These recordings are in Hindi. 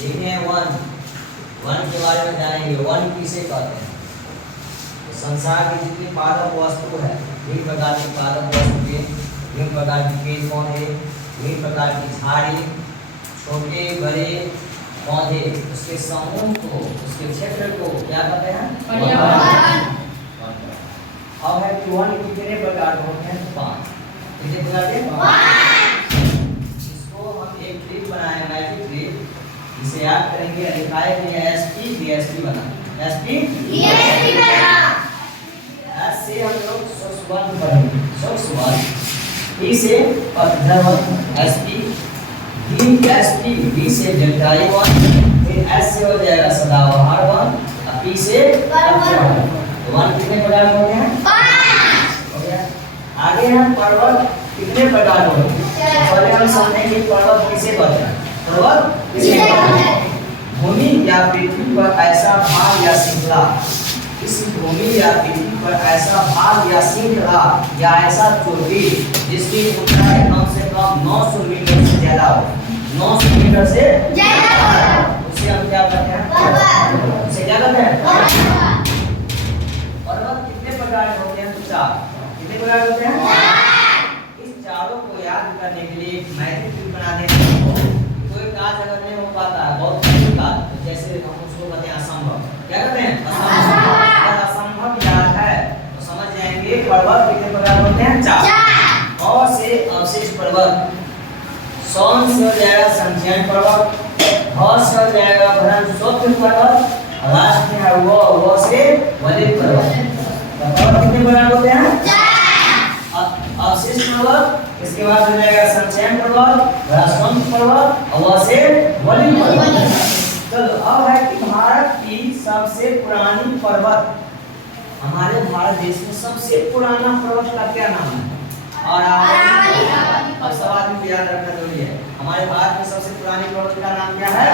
देखिए वन, वन के बारे में जानेंगे। वन किसे कहते हैं? तो संसार की जितनी पादप वस्तु है, विभिन्न प्रकार की पादप वस्तु, विभिन्न प्रकार के पेड़ पौधे, विभिन्न प्रकार की झाड़ी, छोटे बड़े पौधे, उसके समूह को, उसके क्षेत्र को क्या कहते हैं? पर्यावरण। अब है कि वन कितने प्रकार के होते हैं? 5। कितने प्रकार के? 5। इसको हम एक ट्रिक बनाए, मैजिक ट्रिक, इसे याद करेंगे। लिखाए कि एसपी डीएसपी बना, एसपी डीएसपी बना। ऐसे हम लोग सोर्स वन पढ़ेंगे, सोर्स वन। ई से पद्धर एसपी, डी एसपी, डी से डेल्टाई वन, फिर एस से हो जाएगा सदाबहार वन, और पी से पर्वत। वन कितने प्रकार के होते हैं? 5। हो गया। आगे हम पर्वत कितने प्रकार के होते हैं? पहले हम समझेंगे पर्वत किसे कहते हैं। पर्वत किसे कहते हैं? भूमि या पृथ्वी पर ऐसा भाग या श्रृंखला, इस भूमि या पृथ्वी पर ऐसा भाग या श्रृंखला या ऐसा चोटी जिसकी ऊंचाई कम से कम 900 मीटर से ज्यादा हो, 900 मीटर से ज्यादा, उसे हम क्या कहते हैं? पर्वत। उसे क्या कहते हैं? पर्वत कितने प्रकार के होते हैं? 4। कितने प्रकार के होते हैं? 4। इस चारों को याद करने के लिए एक मैजिक ट्रिक बना देते हैं। कोई काज अगर नहीं हो पाता है, बहुत कठिन काज, जैसे हम उसको कहते हैं असंभव। क्या कहते हैं? असंभव। अगर असंभव याद है तो समझ जाएंगे पर्वत कितने प्रकार होते हैं? 4। और से अवशिष्ट पर्वत, सौन से हो जाएगा संचयन पर्वत, भ से हो जाएगा भ्रम स्वप्न पर्वत, लास्ट में है वो से वलित पर्वत। पर्वत कितने प्रकार होते हैं? 4। अवशिष्ट पर्वत, इसके बाद हो जाएगा संचयन पर्वत, भ्रम पर्वत, और वो से वलित पर्वत। चलो अब है कि भारत की सबसे पुरानी पर्वत, हमारे भारत देश में सबसे पुराना पर्वत का क्या नाम है? और अब सवाल को याद रखना जरूरी है। हमारे भारत में सबसे पुरानी पर्वत का नाम क्या है?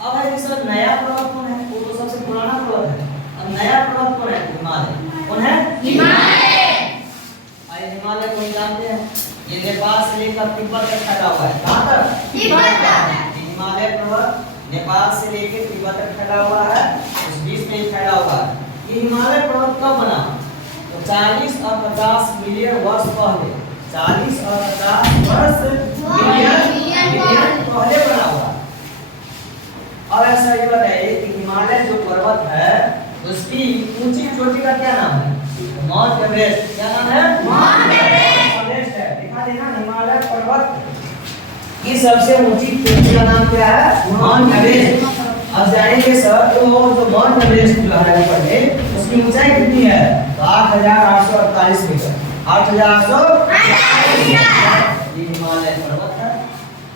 अब है कि सर नया पर्वत कौन है? वो तो सबसे पुराना पर्वत है। अब नया पर्वत कौन है? हिमालय। कौन है? हिमालय। अरे हिमालय को जानते हैं? ये नेपाल से लेकर तिब्बत तक फैला हुआ है। कहां तक? तिब्बत तक। हिमालय पर्वत नेपाल से लेकर तिब्बत तक फैला हुआ है, इस बीच में ही फैला हुआ है। ये हिमालय पर्वत कब बना? तो 40 और 50 मिलियन वर्ष पहले, 40 और 50 वर्ष मिलियन पहले बना हुआ। और ऐसा ये बताइए कि हिमालय जो पर्वत है उसकी ऊंची चोटी का क्या नाम है? Mount Everest. क्या नाम है? माउंट एवरेस्ट है। दिखा देना हिमालय पर्वत की सबसे ऊंची चोटी का नाम क्या है? Mount Everest. अब जानेंगे सर तो जो माउंट एवरेस्ट जो है ऊपर में उसकी ऊंचाई कितनी है? तो 8848 मीटर। 8848 मीटर ये हिमालय पर्वत है।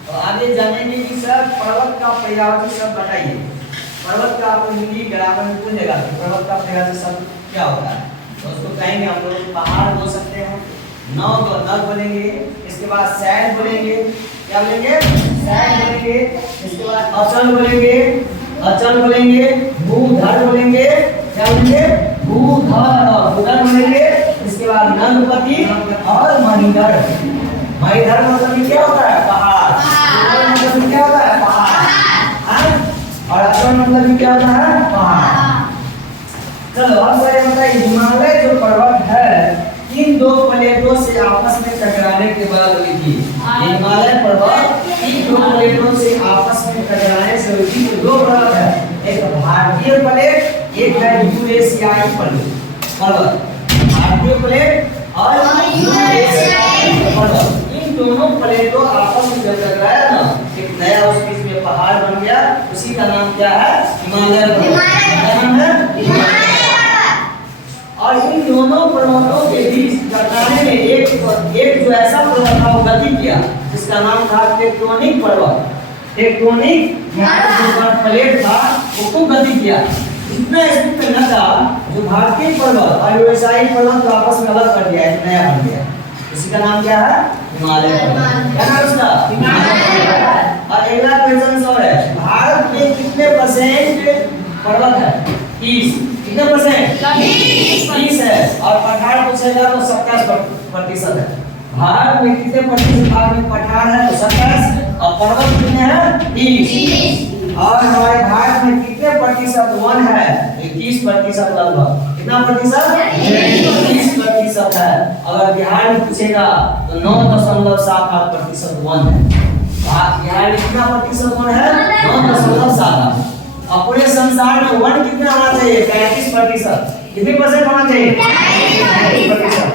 तो आगे जानेंगे कि सर पर्वत का पर्यायवाची शब्द बताइए। पर्वत का आपको हिंदी ग्रामर में पूछेगा तो पर्वत का पर्यायवाची शब्द क्या होता है? तो उसको कहेंगे हम लोग पहाड़ बोल सकते हैं, नग बोलेंगे, इसके बाद सैल बोलेंगे। क्या बोलेंगे? सैल बोलेंगे। इसके बाद अचल बोलेंगे, अचल बोलेंगे, भूधर बोलेंगे। क्या बोलेंगे? भूधर बोलेंगे। इसके बाद नगपति और मणिधर। मणिधर मतलब क्या होता है? पहाड़। मतलब क्या होता है? पहाड़। और अचल मतलब क्या होता है? पहाड़। चलो अब सर बताइए हिमालय जो पर्वत है इन दो प्लेटों से आपस में टकराने के बाद हुई थी। हिमालय पर्वत इन दो प्लेटों से आपस में टकराने से हुई थी। दो पर्वत है, एक भारतीय प्लेट, एक है यूरेशियाई पर्वत। भारतीय प्लेट और यूरेशियाई पर्वत, इन दोनों प्लेटों आपस में जब टकराया ना एक नया उस बीच में पहाड़ बन गया, उसी का नाम क्या है? हिमालय पर्वत। और इन दोनों पर्वतों के बीच टकराने में एक जो ऐसा पर्वत था वो गति किया जिसका नाम था टेक्टोनिक पर्वत। टेक्टोनिक यहाँ जो प्लेट था वो खूब गति किया, इतना स्पीड में न था जो भारतीय पर्वत और यूरेशियाई पर्वत को आपस में अलग कर दिया, एक नया बन गया। इसी का नाम क्या है? हिमालय पर्वत। क्या नाम उसका? हिमालय पर्वत। और अगला क्वेश्चन और है भारत में कितने परसेंट पर्वत है? 30। कितने परसेंट? 30 है। और पठार पूछेगा तो 27% है। भारत में कितने प्रतिशत भाग में पठार है? तो 27 और पर्वत कितने हैं? 30। और हमारे भारत में कितने प्रतिशत वन है? 21% लगभग। कितना प्रतिशत? 21% है। अगर बिहार में पूछेगा तो 9.78% वन है। बिहार में कितना प्रतिशत वन है? 9.78। और पूरे संसार में वन कितना होना चाहिए? 35%। कितने परसेंट होना चाहिए? 35%।